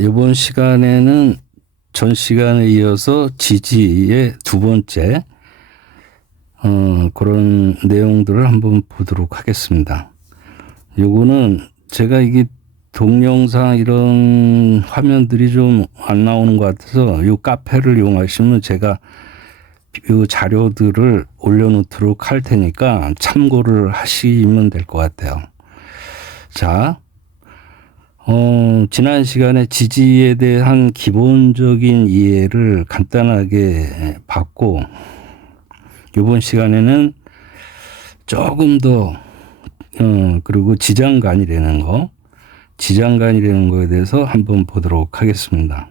이번 시간에는 전 시간에 이어서 지지의 두 번째 그런 내용들을 한번 보도록 하겠습니다. 요거는 제가 이게 동영상 이런 화면들이 좀 안 나오는 것 같아서 요 카페를 이용하시면 제가 요 자료들을 올려놓도록 할 테니까 참고를 하시면 될 것 같아요. 자, 지난 시간에 지지에 대한 기본적인 이해를 간단하게 봤고, 이번 시간에는 조금 더, 그리고 지장간이라는 거에 대해서 한번 보도록 하겠습니다.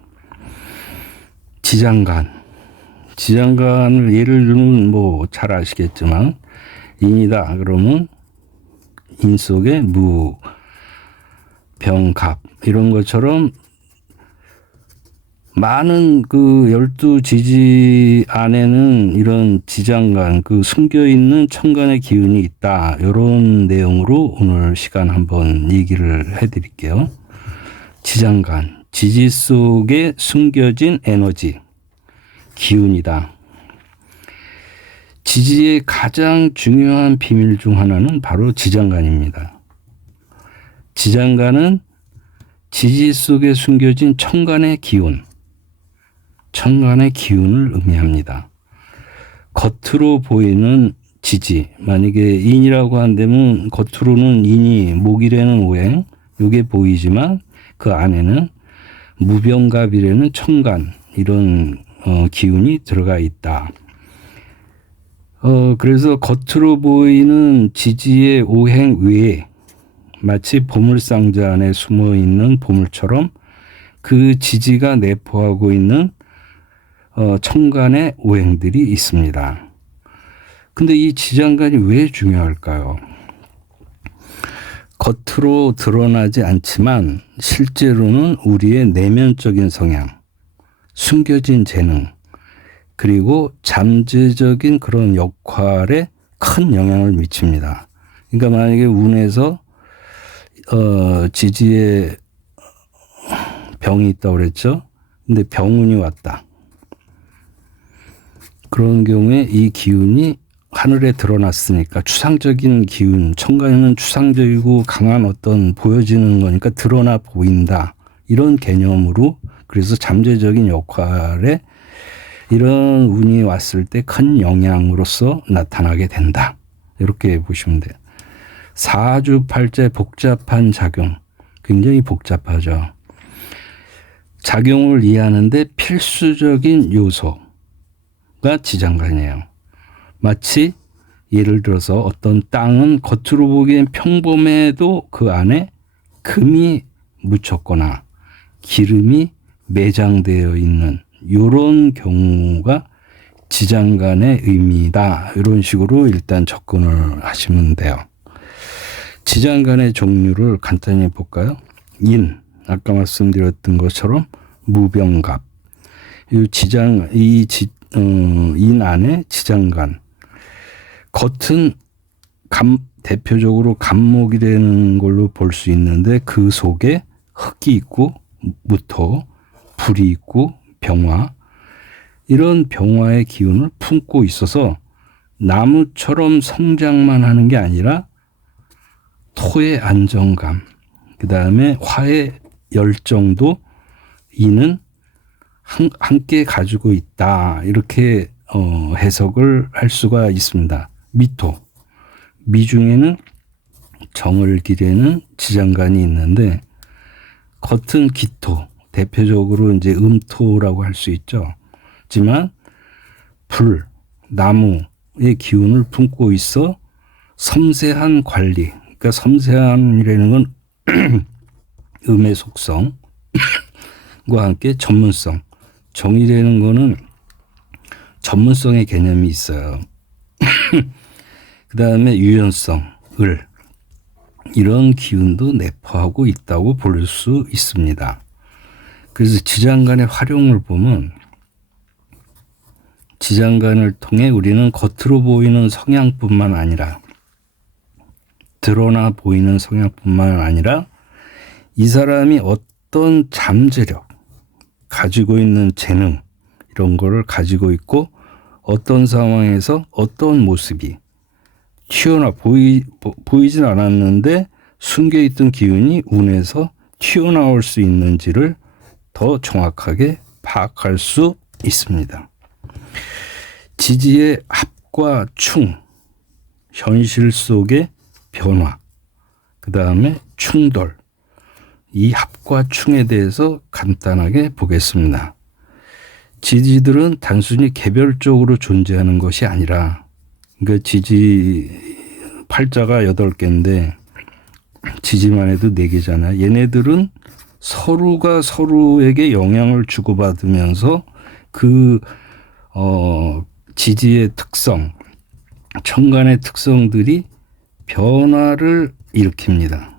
지장간을 예를 들면 뭐 잘 아시겠지만, 인이다. 그러면 인 속에 무, 병, 갑 이런 것처럼 많은 그 12지지 안에는 이런 지장간, 그 숨겨있는 천간의 기운이 있다. 이런 내용으로 오늘 시간 한번 얘기를 해드릴게요. 지장간, 지지 속에 숨겨진 에너지, 기운이다. 지지의 가장 중요한 비밀 중 하나는 바로 지장간입니다. 지장간은 지지 속에 숨겨진 천간의 기운을 의미합니다. 겉으로 보이는 지지, 만약에 인이라고 한다면 겉으로는 인이 목이라는 오행, 이게 보이지만 그 안에는 무병갑이라는 천간, 이런 기운이 들어가 있다. 그래서 겉으로 보이는 지지의 오행 외에 마치 보물상자 안에 숨어 있는 보물처럼 그 지지가 내포하고 있는 천간의 오행들이 있습니다. 근데 이 지장간이 왜 중요할까요? 겉으로 드러나지 않지만 실제로는 우리의 내면적인 성향, 숨겨진 재능, 그리고 잠재적인 그런 역할에 큰 영향을 미칩니다. 그러니까 만약에 운에서 지지에 병이 있다고 그랬죠. 근데 병운이 왔다. 그런 경우에 이 기운이 하늘에 드러났으니까 추상적인 기운, 천간에는 추상적이고 강한 어떤 보여지는 거니까 드러나 보인다. 이런 개념으로 그래서 잠재적인 역할에 이런 운이 왔을 때 큰 영향으로서 나타나게 된다. 이렇게 보시면 돼요. 사주팔자 복잡한 작용, 굉장히 복잡하죠. 작용을 이해하는데 필수적인 요소가 지장간이에요. 마치 예를 들어서 어떤 땅은 겉으로 보기엔 평범해도 그 안에 금이 묻혔거나 기름이 매장되어 있는 이런 경우가 지장간의 의미다. 이런 식으로 일단 접근을 하시면 돼요. 지장간의 종류를 간단히 볼까요? 인, 아까 말씀드렸던 것처럼 무병갑. 인 안에 지장간. 겉은 대표적으로 갑목이 되는 걸로 볼 수 있는데 그 속에 흙이 있고 무토, 불이 있고 병화. 이런 병화의 기운을 품고 있어서 나무처럼 성장만 하는 게 아니라 토의 안정감, 그 다음에 화의 열정도 이는 함께 가지고 있다. 이렇게 해석을 할 수가 있습니다. 미토, 미중에는 정을 기르는 지장간이 있는데 겉은 기토, 대표적으로 이제 음토라고 할 수 있죠. 하지만 불, 나무의 기운을 품고 있어 섬세한 관리, 그러니까 섬세함이라는 건 음의 속성과 함께 전문성, 정이라는 거는 전문성의 개념이 있어요. 그 다음에 유연성, 이런 기운도 내포하고 있다고 볼 수 있습니다. 그래서 지장간의 활용을 보면 지장간을 통해 우리는 겉으로 보이는 성향뿐만 아니라 드러나 보이는 성향뿐만 아니라 이 사람이 어떤 잠재력, 가지고 있는 재능 이런 거를 가지고 있고 어떤 상황에서 어떤 모습이 보이진 않았는데 숨겨있던 기운이 운에서 튀어나올 수 있는지를 더 정확하게 파악할 수 있습니다. 지지의 합과 충, 현실 속의 변화, 그 다음에 충돌, 이 합과 충에 대해서 간단하게 보겠습니다. 지지들은 단순히 개별적으로 존재하는 것이 아니라, 그러니까 지지 팔자가 8개인데 지지만 해도 4개잖아요. 얘네들은 서로가 서로에게 영향을 주고받으면서 그 지지의 특성, 천간의 특성들이 변화를 일으킵니다.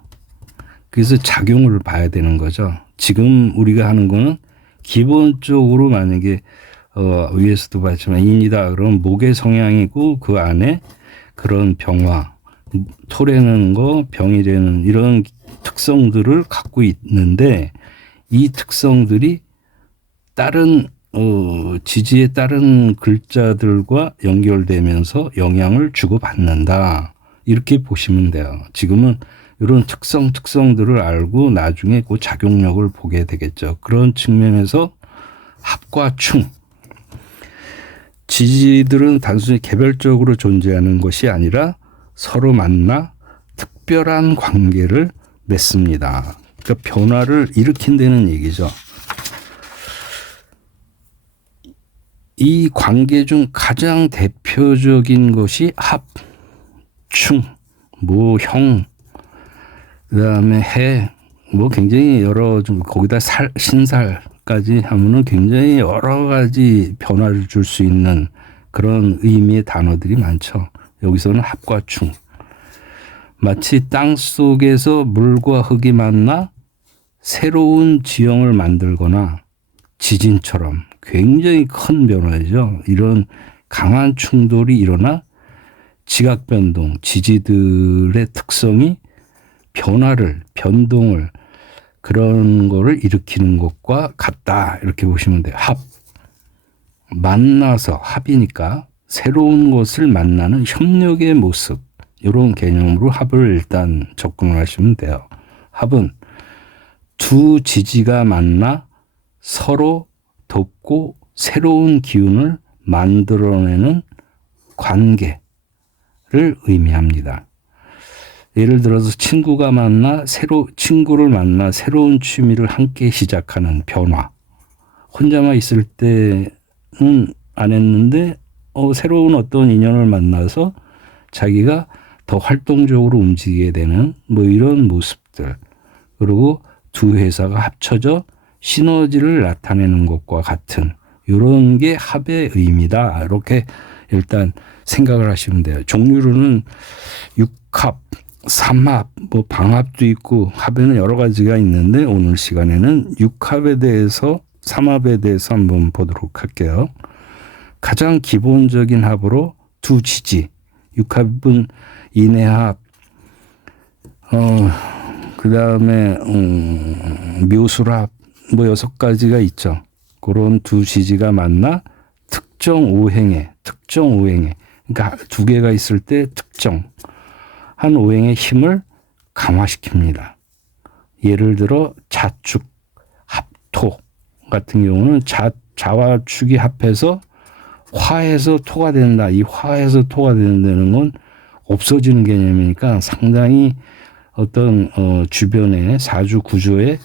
그래서 작용을 봐야 되는 거죠. 지금 우리가 하는 거는 기본적으로 만약에 위에서도 봤지만 인이다 그러면 목의 성향이고 그 안에 그런 병화, 토라는 거, 병이라는 이런 특성들을 갖고 있는데 이 특성들이 다른 지지의 다른 글자들과 연결되면서 영향을 주고받는다. 이렇게 보시면 돼요. 지금은 이런 특성들을 알고 나중에 그 작용력을 보게 되겠죠. 그런 측면에서 합과 충. 지지들은 단순히 개별적으로 존재하는 것이 아니라 서로 만나 특별한 관계를 맺습니다. 그러니까 변화를 일으킨다는 얘기죠. 이 관계 중 가장 대표적인 것이 합, 충, 형, 그 다음에 해, 굉장히 여러 좀 거기다 신살까지 하면은 굉장히 여러 가지 변화를 줄 수 있는 그런 의미의 단어들이 많죠. 여기서는 합과 충. 마치 땅 속에서 물과 흙이 만나 새로운 지형을 만들거나 지진처럼 굉장히 큰 변화죠. 이런 강한 충돌이 일어나 지각 변동, 지지들의 특성이 변동을 그런 거를 일으키는 것과 같다. 이렇게 보시면 돼요. 합. 만나서 합이니까 새로운 것을 만나는 협력의 모습. 이런 개념으로 합을 일단 접근을 하시면 돼요. 합은 두 지지가 만나 서로 돕고 새로운 기운을 만들어내는 관계를 의미합니다. 예를 들어서 친구를 만나 새로운 취미를 함께 시작하는 변화. 혼자만 있을 때는 안 했는데 새로운 어떤 인연을 만나서 자기가 더 활동적으로 움직이게 되는 이런 모습들. 그리고 두 회사가 합쳐져 시너지를 나타내는 것과 같은 이런 게 합의 의미다. 이렇게 일단 생각을 하시면 돼요. 종류로는 육합, 삼합, 방합도 있고 합에는 여러 가지가 있는데 오늘 시간에는 육합에 대해서 삼합에 대해서 한번 보도록 할게요. 가장 기본적인 합으로 두 지지, 육합은 인해합, 그 다음에 묘술합 6가지가 있죠. 그런 두 지지가 만나 특정 오행에 그러니까 2개가 있을 때 특정 한 오행의 힘을 강화시킵니다. 예를 들어 자축, 합토 같은 경우는 자와 축이 합해서 화해서 토가 된다. 이 화해서 토가 된다는 건 없어지는 개념이니까 상당히 어떤 주변의 사주 구조의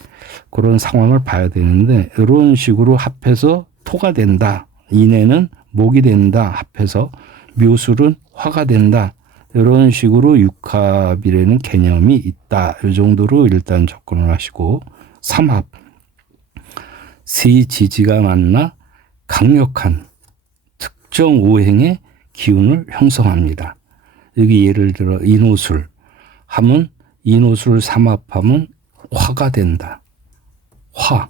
그런 상황을 봐야 되는데 이런 식으로 합해서 토가 된다. 인해는 목이 된다. 합해서 묘술은 화가 된다. 이런 식으로 육합이라는 개념이 있다. 이 정도로 일단 접근을 하시고 삼합. 세 지지가 만나 강력한 특정 오행의 기운을 형성합니다. 여기 예를 들어 인호술 하면 인호술 삼합하면 화가 된다. 화.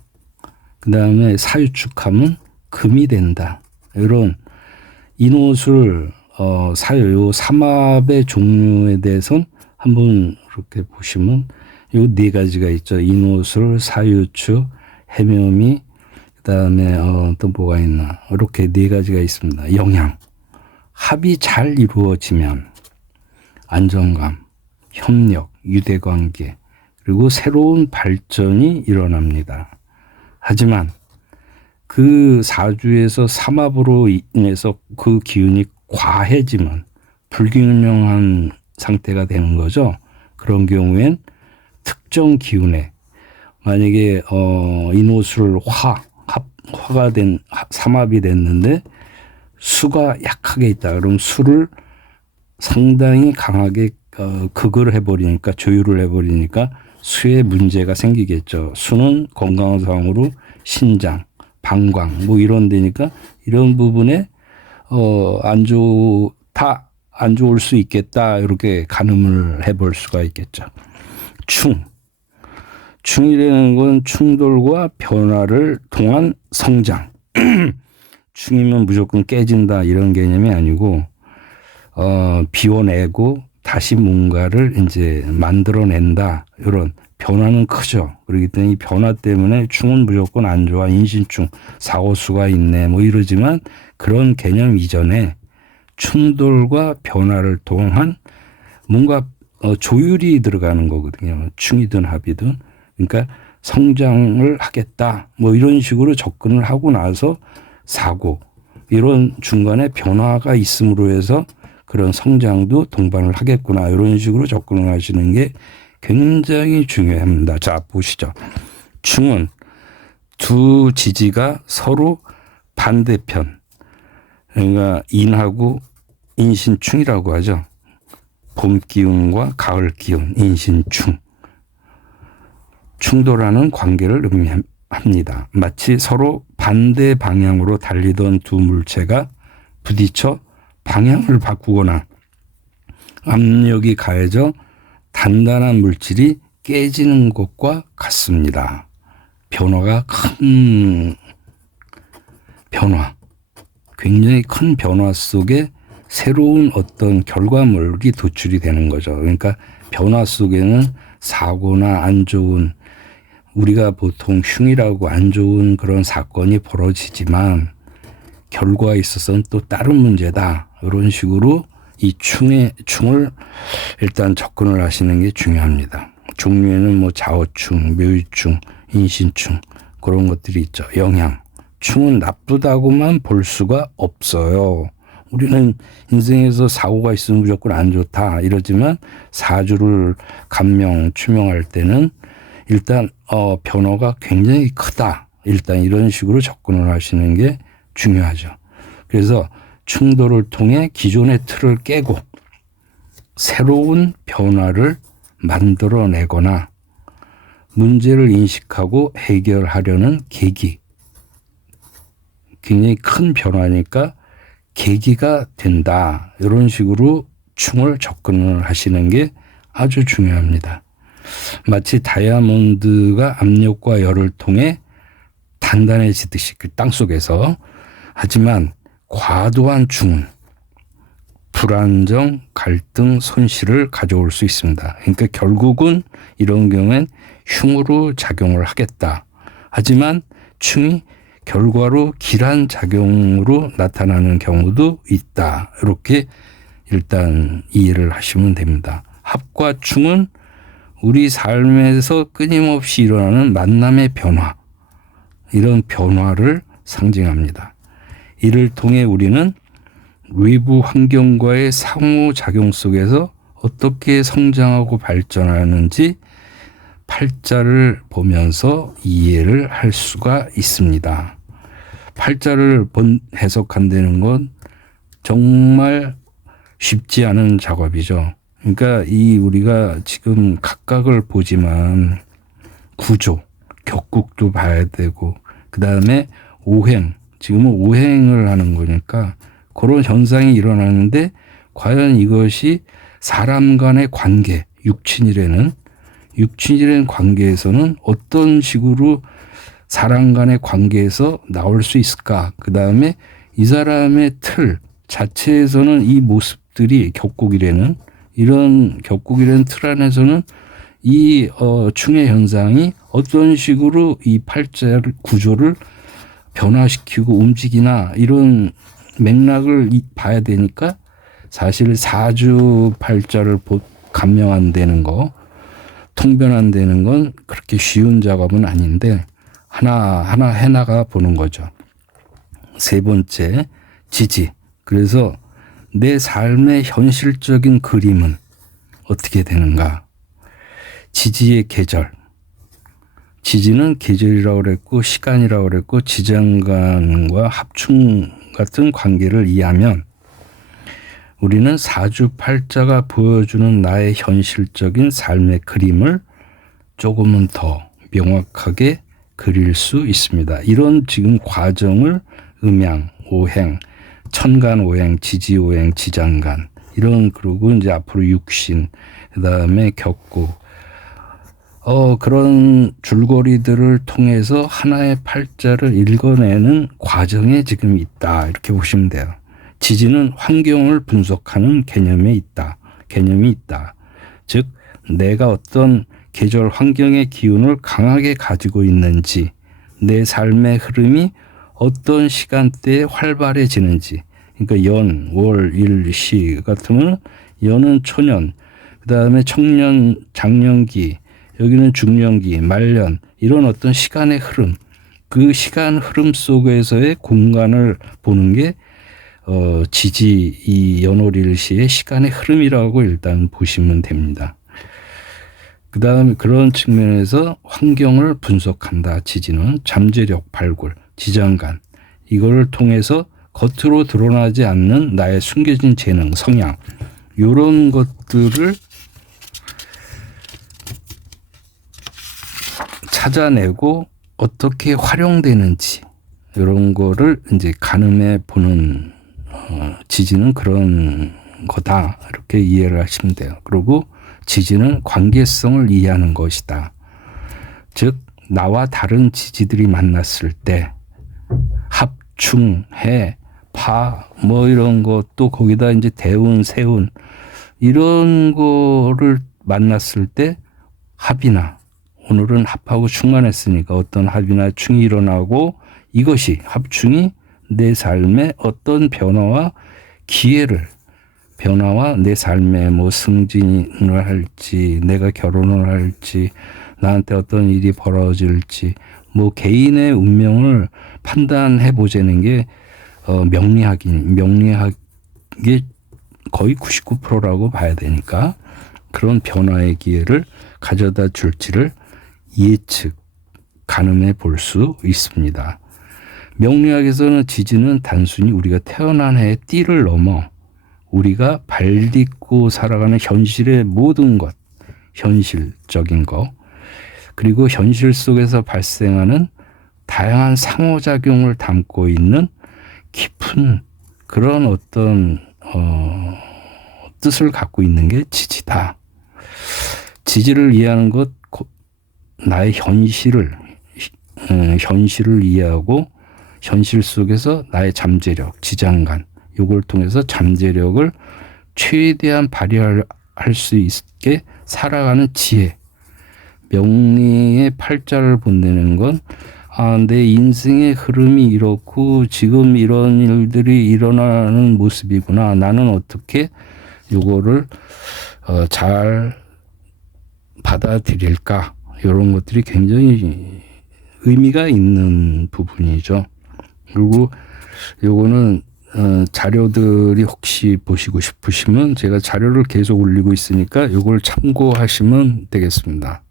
그 다음에 사유축하면 금이 된다. 이런 인호술 사유, 요 삼합의 종류에 대해서는 한번 이렇게 보시면 요 네 가지가 있죠. 인호술, 사유추, 해묘미, 그다음에 또 뭐가 있나. 이렇게 네 가지가 있습니다. 영양. 합이 잘 이루어지면 안정감, 협력, 유대관계, 그리고 새로운 발전이 일어납니다. 하지만 그 사주에서 삼합으로 인해서 그 기운이 과해지면 불균형한 상태가 되는 거죠. 그런 경우엔 특정 기운에 만약에 인호술 화가 된 삼합이 됐는데 수가 약하게 있다. 그럼 수를 상당히 강하게 극을 해버리니까 조율을 해버리니까 수에 문제가 생기겠죠. 수는 건강상으로 신장, 방광 뭐 이런 데니까 이런 부분에 안 좋을 수 있겠다. 이렇게 가늠을 해볼 수가 있겠죠. 충이라는 건 충돌과 변화를 통한 성장. 충이면 무조건 깨진다 이런 개념이 아니고 비워내고 다시 뭔가를 이제 만들어낸다 이런 변화는 크죠. 그렇기 때문에 이 변화 때문에 충은 무조건 안 좋아. 인신충, 사고수가 있네 뭐 이러지만 그런 개념 이전에 충돌과 변화를 통한 뭔가 조율이 들어가는 거거든요. 충이든 합이든. 그러니까 성장을 하겠다 뭐 이런 식으로 접근을 하고 나서 사고 이런 중간에 변화가 있음으로 해서 그런 성장도 동반을 하겠구나 이런 식으로 접근을 하시는 게 굉장히 중요합니다. 자 보시죠. 충은 두 지지가 서로 반대편 그러니까 인하고 인신충이라고 하죠. 봄 기운과 가을 기운 인신충 충돌하는 관계를 의미합니다. 마치 서로 반대 방향으로 달리던 두 물체가 부딪혀 방향을 바꾸거나 압력이 가해져 단단한 물질이 깨지는 것과 같습니다. 변화가 큰 변화, 굉장히 큰 변화 속에 새로운 어떤 결과물이 도출이 되는 거죠. 그러니까 변화 속에는 사고나 안 좋은 우리가 보통 흉이라고 안 좋은 그런 사건이 벌어지지만 결과에 있어서는 또 다른 문제다. 이런 식으로 이 충을 일단 접근을 하시는 게 중요합니다. 종류에는 뭐 자오충, 묘유충, 인신충 그런 것들이 있죠. 영양. 충은 나쁘다고만 볼 수가 없어요. 우리는 인생에서 사고가 있으면 무조건 안 좋다 이러지만 사주를 추명할 때는 일단 변화가 굉장히 크다. 일단 이런 식으로 접근을 하시는 게 중요하죠. 그래서 충돌을 통해 기존의 틀을 깨고 새로운 변화를 만들어내거나 문제를 인식하고 해결하려는 계기. 굉장히 큰 변화니까 계기가 된다. 이런 식으로 충을 접근을 하시는 게 아주 중요합니다. 마치 다이아몬드가 압력과 열을 통해 단단해지듯이 그 땅속에서 하지만 과도한 충은 불안정, 갈등, 손실을 가져올 수 있습니다. 그러니까 결국은 이런 경우엔 흉으로 작용을 하겠다. 하지만 충이 결과로 길한 작용으로 나타나는 경우도 있다. 이렇게 일단 이해를 하시면 됩니다. 합과 충은 우리 삶에서 끊임없이 일어나는 만남의 변화, 이런 변화를 상징합니다. 이를 통해 우리는 외부 환경과의 상호작용 속에서 어떻게 성장하고 발전하는지 팔자를 보면서 이해를 할 수가 있습니다. 팔자를 해석한다는 건 정말 쉽지 않은 작업이죠. 그러니까 우리가 지금 각각을 보지만 구조, 격국도 봐야 되고 그 다음에 오행, 지금은 오행을 하는 거니까 그런 현상이 일어나는데 과연 이것이 사람 간의 관계, 육친이라는 관계에서는 어떤 식으로 사람 간의 관계에서 나올 수 있을까? 그 다음에 이 사람의 틀 자체에서는 이 모습들이 이런 격국이라는 틀 안에서는 이 충해 현상이 어떤 식으로 이 팔자 구조를 변화시키고 움직이나 이런 맥락을 봐야 되니까 사실 사주팔자를 감명한다는 거, 통변한다는 건 그렇게 쉬운 작업은 아닌데 하나하나 해나가 보는 거죠. 세 번째, 지지. 그래서 내 삶의 현실적인 그림은 어떻게 되는가. 지지의 계절. 지지는 계절이라고 그랬고 시간이라고 그랬고 지장간과 합충 같은 관계를 이해하면 우리는 사주팔자가 보여주는 나의 현실적인 삶의 그림을 조금은 더 명확하게 그릴 수 있습니다. 이런 지금 과정을 음양, 오행, 천간 오행, 지지 오행, 지장간 이런 그리고 이제 앞으로 육신 그다음에 격구 그런 줄거리들을 통해서 하나의 팔자를 읽어내는 과정에 지금 있다. 이렇게 보시면 돼요. 지지는 환경을 분석하는 개념이 있다. 즉 내가 어떤 계절 환경의 기운을 강하게 가지고 있는지 내 삶의 흐름이 어떤 시간대에 활발해지는지 그러니까 연, 월, 일, 시 같으면 연은 초년 그다음에 청년, 장년기 여기는 중년기, 말년 이런 어떤 시간의 흐름 그 시간 흐름 속에서의 공간을 보는 게 지지 이 연월일시의 시간의 흐름이라고 일단 보시면 됩니다. 그 다음에 그런 측면에서 환경을 분석한다. 지지는 잠재력, 발굴, 지장간 이거를 통해서 겉으로 드러나지 않는 나의 숨겨진 재능, 성향 이런 것들을 찾아내고 어떻게 활용되는지 이런 거를 이제 가늠해 보는 지지는 그런 거다 이렇게 이해를 하시면 돼요. 그리고 지지는 관계성을 이해하는 것이다. 즉 나와 다른 지지들이 만났을 때 합충, 해, 파 뭐 이런 것도 거기다 이제 대운, 세운 이런 거를 만났을 때 합이나 오늘은 합하고 충만 했으니까 어떤 합이나 충이 일어나고 이것이 합충이 내 삶에 어떤 변화와 기회를 변화와 내 삶에 뭐 승진을 할지 내가 결혼을 할지 나한테 어떤 일이 벌어질지 뭐 개인의 운명을 판단해 보자는 게 명리학이 거의 99%라고 봐야 되니까 그런 변화의 기회를 가져다 줄지를 예측, 가늠해 볼 수 있습니다. 명리학에서는 지지는 단순히 우리가 태어난 해의 띠를 넘어 우리가 발 딛고 살아가는 현실의 모든 것, 현실적인 것, 그리고 현실 속에서 발생하는 다양한 상호작용을 담고 있는 깊은 그런 어떤 뜻을 갖고 있는 게 지지다. 지지를 이해하는 것, 나의 현실을 이해하고 현실 속에서 나의 잠재력, 지장간 이걸 통해서 잠재력을 최대한 발휘할 수 있게 살아가는 지혜. 명리의 팔자를 본다는 건 내 인생의 흐름이 이렇고 지금 이런 일들이 일어나는 모습이구나. 나는 어떻게 이거를 잘 받아들일까? 이런 것들이 굉장히 의미가 있는 부분이죠. 그리고 요거는 자료들이 혹시 보시고 싶으시면 제가 자료를 계속 올리고 있으니까 요걸 참고하시면 되겠습니다.